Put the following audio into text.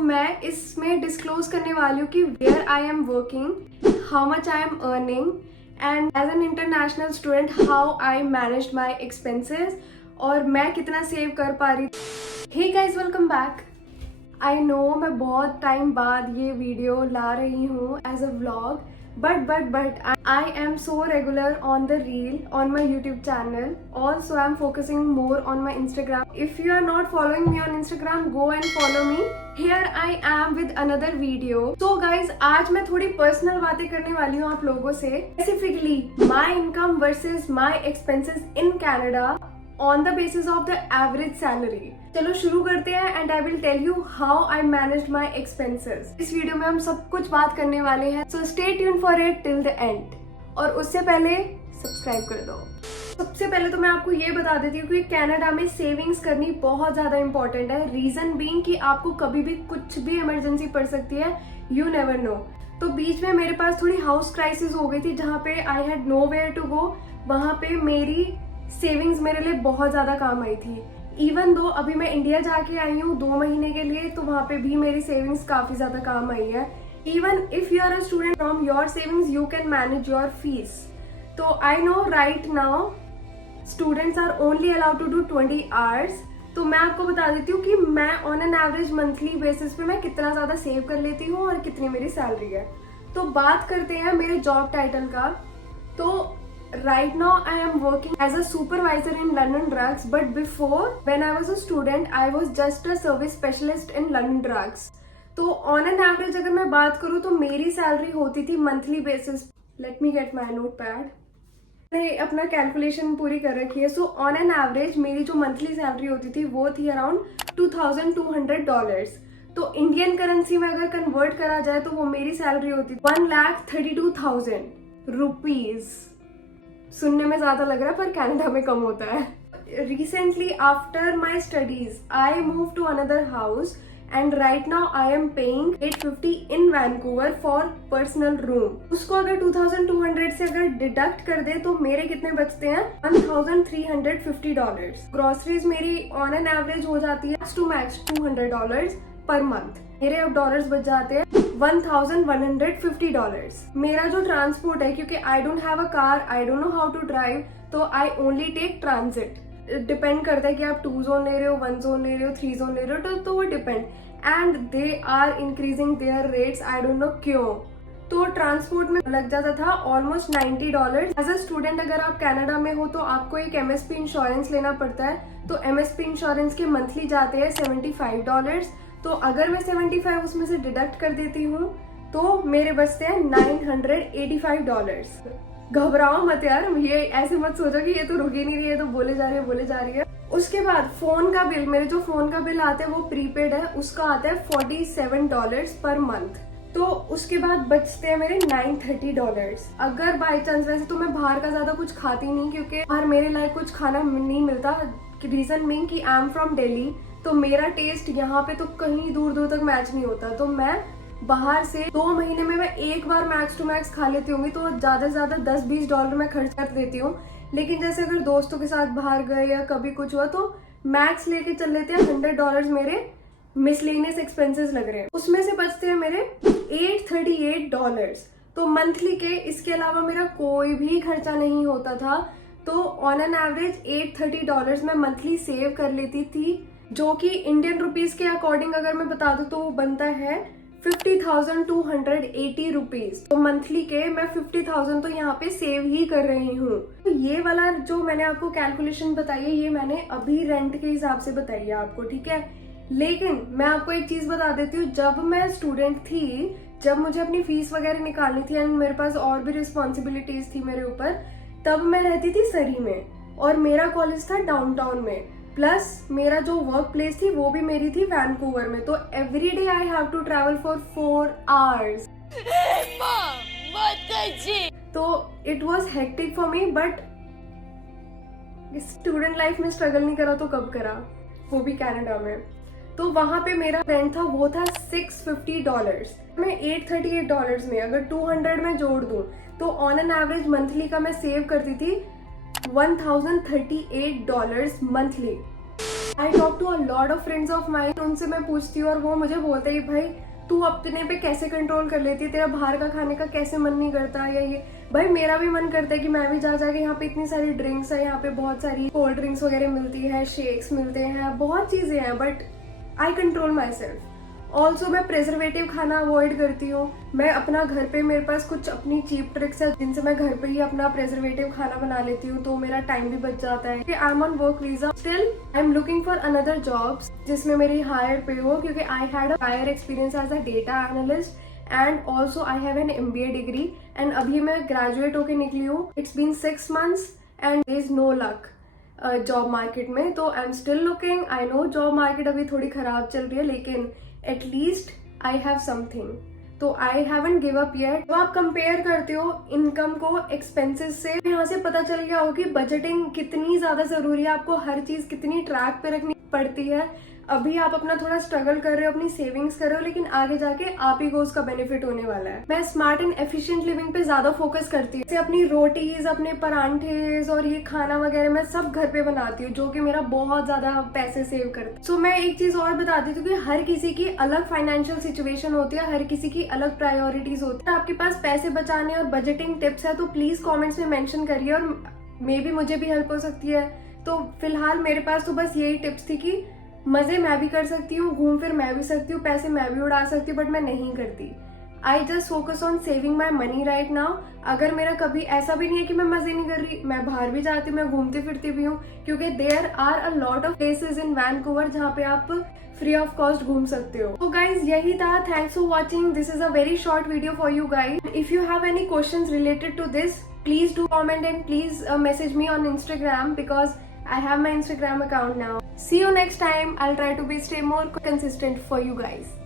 मैं इसमें डिस्क्लोज करने वाली हूँ कि where I am working, how much I am earning and as an international student how I manage my expenses और मैं कितना सेव कर पा रही। Hey guys, welcome back. I know मैं बहुत टाइम बाद ये वीडियो ला रही हूँ as a vlog, but I am so regular on the reel on my YouTube channel. Also, I'm focusing more on my Instagram. If you are not following me on Instagram, go and follow me. Here I am with another video. So guys, आज मैं थोड़ी personal बातें करने वाली हूँ आप लोगों से. Specifically, my income versus my expenses in Canada on the basis of the average salary. चलो शुरू करते हैं and I will tell you how I manage my expenses. इस वीडियो में हम सब कुछ बात करने वाले हैं, so stay tune for it till the end. और उससे पहले सब्सक्राइब कर दो। सबसे पहले तो मैं आपको ये बता देती हूँ कि कनाडा में सेविंग्स करनी बहुत ज्यादा इंपॉर्टेंट है। रीजन बीइंग कि आपको कभी भी कुछ भी इमरजेंसी पड़ सकती है, यू नेवर नो। तो बीच में मेरे पास थोड़ी हाउस क्राइसिस हो गई थी जहाँ पे I had nowhere to go. वहां पे मेरी सेविंग्स मेरे लिए बहुत ज्यादा काम आई थी। इवन दो अभी मैं इंडिया जाके आई हूँ 2 महीने के लिए, तो वहां पे भी मेरी सेविंग्स काफी ज्यादा काम आई है। Even if you are a student, from your savings you can manage your fees. तो I know right now students are only allowed to do 20 hours. तो मैं आपको बता देती हूँ कि मैं on an average monthly basis पे मैं कितना ज्यादा सेव कर लेती हूँ और कितनी मेरी सैलरी है। तो बात करते हैं मेरे जॉब टाइटल का। तो right now I am working as a supervisor in London Drugs, but before when I was a student I was just a service specialist in London Drugs. तो on an average अगर मैं बात करूँ तो मेरी salary होती थी monthly basis. Let me get my notepad. मैंने अपना कैलकुलेशन पूरी कर रखी है। सो ऑन एन एवरेज मेरी जो मंथली सैलरी होती थी वो थी अराउंड $2,200। तो इंडियन करेंसी में अगर कन्वर्ट करा जाए तो वो मेरी सैलरी होती थी 1,32,000 रुपीज। सुनने में ज्यादा लग रहा है पर कनाडा में कम होता है। Recently after my studies I move to another house and right now I am paying $850 in Vancouver for personal room. उसको अगर 2,200 से अगर डिडक्ट कर दे तो मेरे कितने बचते हैं $1,350। ग्रोसरीज मेरी ऑन एन एवरेज हो जाती है max to max $200 per month. मेरे अब डॉलर्स बच जाते हैं $1,150। मेरा जो ट्रांसपोर्ट है, क्योंकि I don't have a car, I don't know how to drive, तो I only take transit. Depend करता है कि आप 2 जोन ले रहे हो, 1 जोन ले रहे हो, 3 जोन ले रहे हो, तो वो depend. And they are increasing their rates, I don't know क्यों। तो ट्रांसपोर्ट में लग जाता था ऑलमोस्ट $90। एज अ स्टूडेंट अगर आप कनाडा में हो तो आपको एक MSP इंश्योरेंस लेना पड़ता है। तो MSP इंश्योरेंस के मंथली जाते हैं $75। तो अगर मैं 75 उसमें से डिडक्ट कर देती हूँ तो मेरे बचते हैं $985। घबराओ मत यार, ये ऐसे मत सोचो कि ये तो रुक ही नहीं रही है, तो बोले जा रही है। उसके बाद फोन का बिल, मेरे जो फोन का बिल आता है वो प्रीपेड है, उसका आता है $47 पर मंथ। तो उसके बाद बचते हैं मेरे $930। अगर बाई चांस, वैसे तो मैं बाहर का ज्यादा कुछ खाती नहीं क्योंकि बाहर मेरे लायक कुछ खाना नहीं मिलता। रीजन मीन कि आई एम फ्रॉम दिल्ली, तो मेरा टेस्ट यहाँ पे तो कहीं दूर दूर तक मैच नहीं होता। तो मैं बाहर से 2 महीने में मैं एक बार मैक्स टू मैक्स खा लेती हूँ, तो ज्यादा से ज्यादा $10-20 मैं खर्च कर देती हूँ। लेकिन जैसे अगर दोस्तों के साथ बाहर गए या कभी कुछ हुआ तो मैक्स लेके चल लेते हैं $100 मेरे मिसलेनियस एक्सपेंसेस लग रहे हैं, उसमें से बचते हैं मेरे $838। तो मंथली के इसके अलावा मेरा कोई भी खर्चा नहीं होता था। तो ऑन एन एवरेज $830 मैं मंथली सेव कर लेती थी, जो कि इंडियन रुपीज के अकॉर्डिंग अगर मैं बता दूं तो वो बनता है 50,280 रुपीज। तो मंथली के मैं 50,000 तो यहाँ पे सेव ही कर रही हूँ। तो ये वाला जो मैंने आपको कैलकुलेशन बताई है ये मैंने अभी रेंट के हिसाब से बताई है आपको, ठीक है। लेकिन मैं आपको एक चीज बता देती हूँ, जब मैं स्टूडेंट थी, जब मुझे अपनी फीस वगैरह निकालनी थी एंड मेरे पास और भी रिस्पॉन्सिबिलिटीज थी मेरे ऊपर, तब मैं रहती थी सरी में और मेरा कॉलेज था डाउनटाउन में, प्लस मेरा जो वर्क प्लेस थी वो भी मेरी थी वैंकूवर में। तो every day I have to travel for 4 hours. तो it was hectic for me, but student life में स्ट्रगल नहीं करा तो कब करा, वो भी कनाडा में। तो वहां पे मेरा रेंट था वो था $650। मैं $838 में अगर 200 में जोड़ दूं तो ऑन एन एवरेज मंथली का मैं सेव करती थी $1,038 monthly. I talk to a lot of friends of mine, उनसे मैं पूछती हूँ और वो मुझे बोलते हैं भाई तू अपने पे कैसे कंट्रोल कर लेती है, तेरा बाहर का खाने का कैसे मन नहीं करता या ये। भाई मेरा भी मन करता है कि मैं भी जा जाके, यहाँ पे इतनी सारी ड्रिंक्स है, यहाँ पे बहुत सारी कोल्ड ड्रिंक्स वगैरह मिलती है, शेक्स मिलते हैं, बहुत चीजें हैं, but I control my self. Also मैं प्रेजर्वेटिव खाना अवॉइड करती हूँ। मैं अपना घर पे, मेरे पास कुछ अपनी चीप ट्रिक्स है जिनसे मैं घर पे ही अपना प्रेजर्वेटिव खाना बना लेती हूँ, तो मेरा टाइम भी बच जाता है। I am on work visa, still I am looking for another jobs जिसमें मेरी हायर पे हो, क्योंकि I had a higher experience as a data analyst and also I have an MBA degree एंड अभी मैं ग्रेजुएट होके निकली हूँ। It's been 6 months and there is no luck job market में, तो I am still looking. I know job market अभी थोड़ी खराब चल रही है, लेकिन एटलीस्ट आई हैव समथिंग, तो I haven't give up yet. तो आप कंपेयर करते हो इनकम को एक्सपेंसेस से, यहाँ से पता चल गया हो कि बजटिंग कितनी ज्यादा जरूरी है, आपको हर चीज कितनी ट्रैक पे रखनी पड़ती है। अभी आप अपना थोड़ा स्ट्रगल कर रहे हो, अपनी सेविंग्स कर रहे हो, लेकिन आगे जाके आप ही को उसका बेनिफिट होने वाला है। मैं स्मार्ट एंड एफिशिएंट लिविंग पे ज्यादा फोकस करती हूँ, जैसे अपनी रोटीज, अपने परांठेज और ये खाना वगैरह मैं सब घर पे बनाती हूँ, जो कि मेरा बहुत ज्यादा पैसे सेव करता है। सो मैं एक चीज और बता देती हूँ कि हर किसी की अलग फाइनेंशियल सिचुएशन होती है, हर किसी की अलग प्रायोरिटीज होती है। आपके पास पैसे बचाने और बजटिंग टिप्स है तो प्लीज कॉमेंट्स में मेंशन करिए, और मे बी मुझे भी हेल्प हो सकती है। तो फिलहाल मेरे पास तो बस यही टिप्स थी कि मजे मैं भी कर सकती हूँ, घूम फिर मैं भी सकती हूँ, पैसे मैं भी उड़ा सकती हूँ, बट मैं नहीं करती। I just focus on saving my money right now. अगर मेरा कभी ऐसा भी नहीं है कि मैं मजे नहीं कर रही, मैं बाहर भी जाती हूँ, मैं घूमती फिरती भी हूँ, क्योंकि there are a lot of places in Vancouver जहाँ पे आप फ्री ऑफ कॉस्ट घूम सकते हो। तो गाइज यही था, thanks for watching, this is a very short video for you guys. If you have any questions related to this, please do comment and please message me on Instagram because I have my Instagram account now. See you next time. I'll try to stay more consistent for you guys.